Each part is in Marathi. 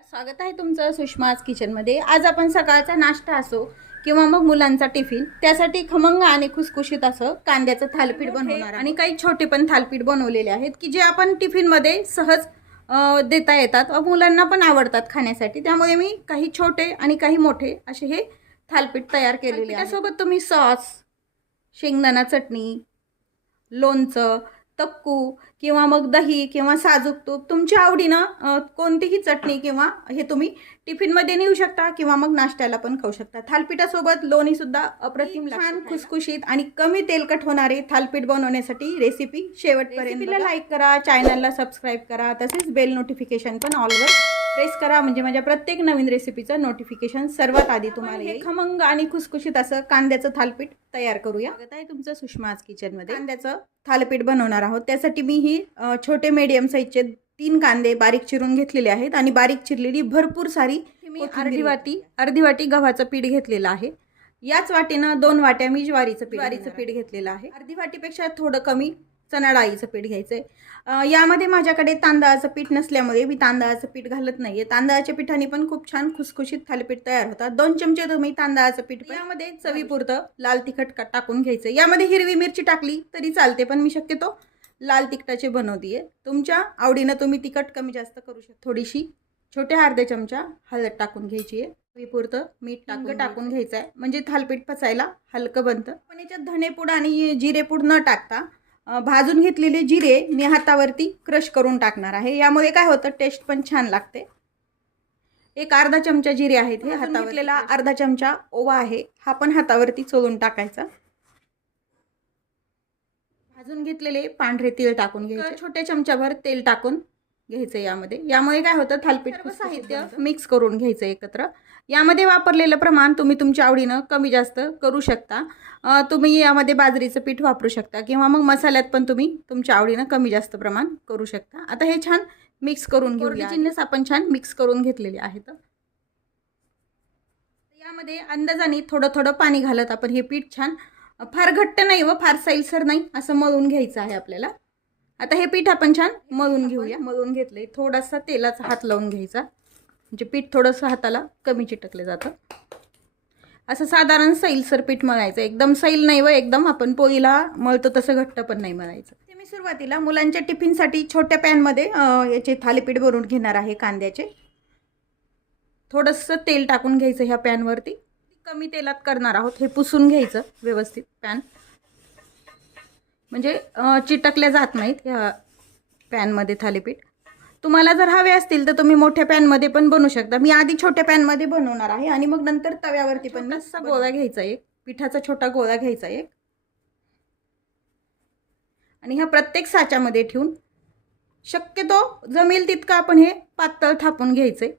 स्वागत आहे तुमचं सुषमाज किचनमध्ये. आज आपण सकाळचा नाश्ता असो किंवा मग मुलांचा टिफिन त्यासाठी खमंग आणि खुसखुशीत असं कांद्याचं थालपीठ बनवणार. आणि काही छोटे पण थालपीठ बनवलेले आहेत की जे आपण टिफिनमध्ये सहज देता येतात व मुलांना पण आवडतात खाण्यासाठी. त्यामुळे मी काही छोटे आणि काही मोठे असे हे थालपीठ तयार केलेले त्यासोबत तुम्ही सॉस शेंगदाणा चटणी लोणचं तक्कू किंवा मग दही किंवा साजूक तूप तुमच्या आवडीनं कोणतीही चटणी किंवा हे तुम्ही टिफिनमध्ये नेऊ शकता किंवा मग नाश्त्याला पण खाऊ शकता. थालपीठासोबत लोणी सुद्धा अप्रतिम छान खुसखुशीत आणि कमी तेलकट होणारे थालपीठ बनवण्यासाठी रेसिपी शेवटपर्यंत लाईक करा चॅनलला सबस्क्राईब करा. तसेच बेल नोटिफिकेशन पण ऑलवर प्रेस करा म्हणजे माझ्या प्रत्येक नवीन रेसिपीचं नोटिफिकेशन सर्वात आधी तुम्हाला येईल. खमंग आणि खुसखुशीत असं कांद्याचं थालपीठ तयार करूया. आहे तुमचं सुषमा आज किचनमध्ये कांद्याचं थालपीठ बनवणार आहोत. त्यासाठी मी ही छोटे मीडियम साईजचे तीन कांदे बारीक चिरून घेतलेले आहेत आणि बारीक चिरलेली भरपूर सारी मी अर्धी वाटी अर्धी वाटी गव्हाचं पीठ घेतलेलं आहे. याच वाटीनं दोन वाट्या मी ज्वारीचं पीठ ज्वारीचं पीठ घेतलेलं आहे. अर्धी वाटीपेक्षा थोडं कमी चणा डाळीचं पीठ घ्यायचंय. अ, यामध्ये माझ्याकडे तांदळाचं पीठ नसल्यामुळे मी तांदळाचं पीठ घालत नाहीये. तांदळाच्या पिठाने पण खूप छान खुसखुशीत थालीपीठ तयार होतात. दोन चमचे तुम्ही तांदळाचं पीठ यामध्ये चवीपुरतं लाल तिखट का- टाकून घ्यायचं यामध्ये हिरवी मिरची टाकली तरी चालते पण मी शक्यतो लाल तिखटाची बनवतीये. तुमच्या आवडीनं तुम्ही तिखट कमी जास्त करू शकता थोडीशी छोट्या अर्ध्या चमचा हळद टाकून घ्यायची आहे चवीपुरतं मीठ टाकून टाकून घ्यायचं आहे म्हणजे थालपीठ पचायला हलकं बनतं. पण याच्यात धनेपूड आणि जिरेपूड न टाकता भाजून घेतलेले जिरे मी हातावरती क्रश करून टाकणार आहे. यामुळे काय होतं टेस्ट पण छान लागते. एक अर्धा चमचा जिरे आहेत हे हातावर घेतलेला अर्धा चमचा ओवा आहे हा पण हातावरती चोळून टाकायचा. भाजून घेतलेले पांढरे तीळ टाकून घ्यायचे. छोट्या चमच्याभर तेल टाकून घ्यायचं यामध्ये. यामुळे काय होतं थालपीठ साहित्य मिक्स करून घ्यायचं एकत्र. यामध्ये वापरलेलं प्रमाण तुम्ही तुमच्या आवडीनं कमी जास्त करू शकता. तुम्ही यामध्ये बाजरीचं पीठ वापरू शकता किंवा मग मसाल्यात पण तुम्ही तुमच्या आवडीनं कमी जास्त प्रमाण करू शकता. आता हे छान मिक्स करून घेऊया. आपण छान मिक्स करून घेतलेले आहेत. यामध्ये अंदाजाने थोडं थोडं पाणी घालत आपण हे पीठ छान फार घट्ट नाही व फार सैलसर नाही असं मळून घ्यायचं आहे आपल्याला. आता हे पीठ आपण छान मळून घेऊया. मळून घेतले थोडासा तेलाचा हात लावून घ्यायचा. म्हणजे पीठ थोडंसं हाताला कमी चिटकलं जातं. असं साधारण सैलसर पीठ मळायचं. एकदम सैल नाही व एकदम आपण पोळीला मळतो तसं घट्ट पण नाही मळायचं. ते मी सुरुवातीला मुलांच्या टिफिनसाठी छोट्या पॅनमध्ये याचे थालीपीठ बनवून घेणार आहे कांद्याचे. थोडंसं तेल टाकून घ्यायचं ह्या पॅनवरती. कमी तेलात करणार आहोत. हे पुसून घ्यायचं व्यवस्थित पॅन. म्हणजे चिटकल्या जात नाहीत ह्या पॅनमध्ये थालीपीठ. तुम्हाला जर हवे असतील तर तुम्ही मोठ्या पॅनमध्ये पण बनवू शकता. मी आधी छोट्या पॅनमध्ये बनवणार आहे आणि मग नंतर तव्यावरती पण असा गोळा घ्यायचा एक. पिठाचा छोटा गोळा घ्यायचा एक. आणि ह्या प्रत्येक साच्यामध्ये ठेवून शक्यतो जमेल तितकं आपण हे पातळ थापून घ्यायचे.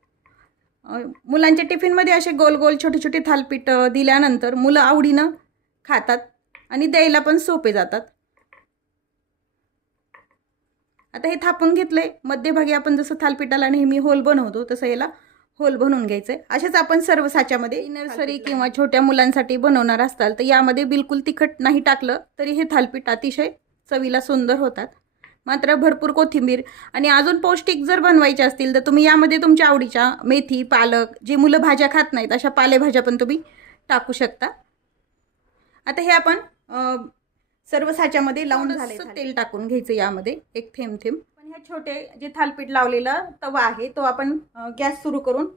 मुलांच्या टिफिनमध्ये असे गोल गोल छोटे छोटे थालपीठ दिल्यानंतर मुलं आवडीनं खातात आणि द्यायला पण सोपे जातात. आता हे थापून घेतले मध्यभागी आपण जसं थालपीठाला नेहमी होल बनवतो तसं याला होल बनवून घ्यायचं आहे असेच आपण सर्व साच्यामध्ये नर्सरी किंवा छोट्या मुलांसाठी बनवणार असताल तर यामध्ये बिलकुल तिखट नाही टाकलं तरी हे थालपीठ अतिशय चवीला सुंदर होतात. मात्र भरपूर कोथिंबीर आणि अजून पौष्टिक जर बनवायचे असतील तर तुम्ही यामध्ये तुमच्या आवडीच्या मेथी पालक जे मुलं भाज्या खात नाहीत अशा पालेभाज्या पण तुम्ही टाकू शकता. आता हे आपण सर्व साच्यामध्ये लावून झाले तेल टाकून घ्यायचं यामध्ये एक थेंब थेंब. पण ह्या छोटे जे थालपीठ लावलेला तवा आहे तो आपण गॅस सुरू करून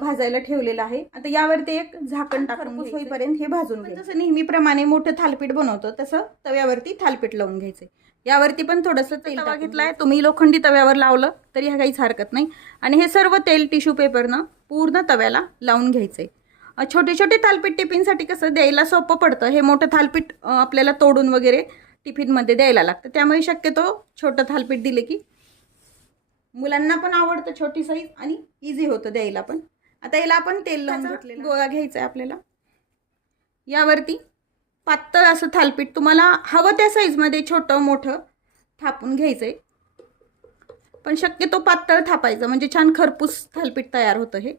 भाजायला ठेवलेला आहे. आता यावरती एक झाकण टाकून होईपर्यंत हे भाजून घ्यायचं. जसं नेहमीप्रमाणे मोठं थालपीठ बनवतो तसं तव्यावरती थालपीठ लावून घ्यायचं यावरती पण थोडंसं तेल तवा घेतलाय तुम्ही लोखंडी तव्यावर लावलं तरी हा काहीच हरकत नाही. आणि हे सर्व तेल टिश्यू पेपरनं पूर्ण तव्याला लावून घ्यायचंय. अ, छोटे छोटे थालपीठ टिफिनसाठी कसं द्यायला सोपं पडतं. हे मोठं थालपीठ आपल्याला तोडून वगैरे टिफिनमध्ये द्यायला लागतं. त्यामुळे शक्यतो छोटं थालपीठ दिले की मुलांना पण आवडतं छोटी साईज आणि इझी होतं द्यायला पण. आता याला आपण तेल लावून घेतलेलं. गोळा घ्यायचा आहे आपल्याला. यावरती पातळ असं थालपीठ तुम्हाला हवं त्या साईजमध्ये छोटं मोठं थापून घ्यायचं आहे पण शक्यतो पातळ थापायचं. म्हणजे छान खरपूस थालपीठ तयार होतं हे.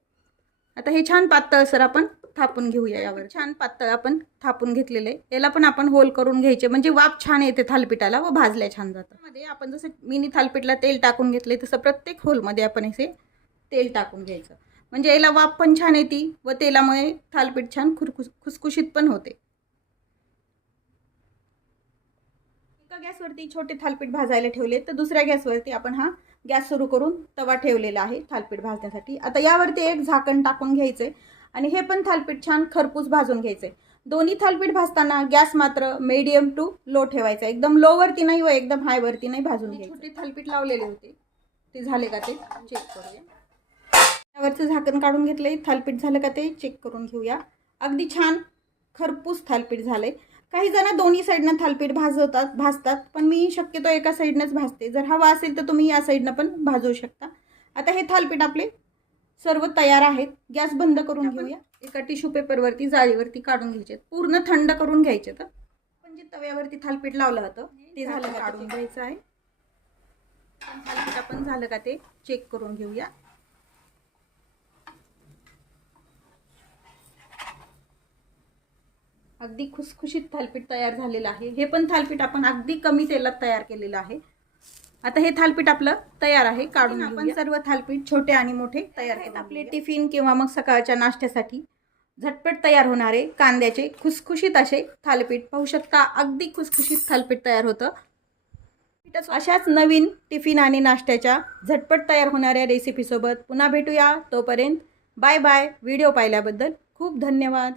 आता हे छान पातळसर आपण थापून घेऊया यावर. छान पातळ आपण थापून घेतलेले. याला पण आपण होल करून घ्यायचे. म्हणजे वाफ छान येते थालपीठाला व भाजल्या छान जातं. मध्ये आपण जसं मिनी थालपीठला तेल टाकून घेतले तसं प्रत्येक होलमध्ये आपण असे तेल टाकून घ्यायचं. म्हणजे याला वाफ पण छान येते व तेलामुळे थालपीठ छान खुरखुस खुसखुशीत पण होते. एका गॅसवरती छोटे थालपीठ भाजायला ठेवले तर दुसऱ्या गॅसवरती आपण हा गॅस सुरू करून तवा ठेवलेला आहे थालपीठ भाजण्यासाठी. आता यावरती एक झाकण टाकून घ्यायचंय आणि हे पण थालपीठ छान खरपूस भाजून घ्यायचंय. दोन्ही थालपीठ भाजताना गॅस मात्र मीडियम टू लो ठेवायचा एकदम लोवरती नाही व एकदम हायवरती नाही भाजून घ्यायचे. छोटे थालपीठ लावलेले होते. ते झाले का ते चेक करूया. त्यावरचं झाकण काढून घेतलंय. थालपीठ झालं का ते चेक करून घेऊया. अगदी छान खरपूस थालपीठ झालंय. काही जण दोन्ही साईडनं थालपीठ भाजवतात भाजतात पण मी शक्यतो एका साईडनंच भाजते. जर हवा असेल तर तुम्ही या साईडनं पण भाजवू शकता. आता हे थालपीठ आपले सर्व तयार आहेत. गॅस बंद करून घेऊया. एका टिश्यू पेपरवरती जाळीवरती काढून घ्यायचे. पूर्ण थंड करून घ्यायचे तर. पण जे तव्यावरती थालपीठ लावलं होतं ते झालं का काढून घ्यायचं आहे. थालपीठ आपण झालं का ते चेक करून घेऊया. अगदी खुसखुशीत थालपीठ तयार झालेलं आहे. हे पण थालपीठ आपण अगदी कमी तेलात तयार केलेलं आहे. आता हे थालपीठ आपलं तयार आहे. काढून आपण सर्व थालपीठ छोटे आणि मोठे तयार आहेत आपले टिफिन किंवा मग सकाळच्या नाश्त्यासाठी. झटपट तयार होणारे कांद्याचे खुसखुशीत असे थालपीठ. पाहू शकता अगदी खुसखुशीत थालपीठ तयार होतं. अशाच नवीन टिफिन आणि नाश्त्याच्या झटपट तयार होणाऱ्या रेसिपीसोबत पुन्हा भेटूया. तोपर्यंत बाय बाय व्हिडिओ पाहिल्याबद्दल खूप धन्यवाद.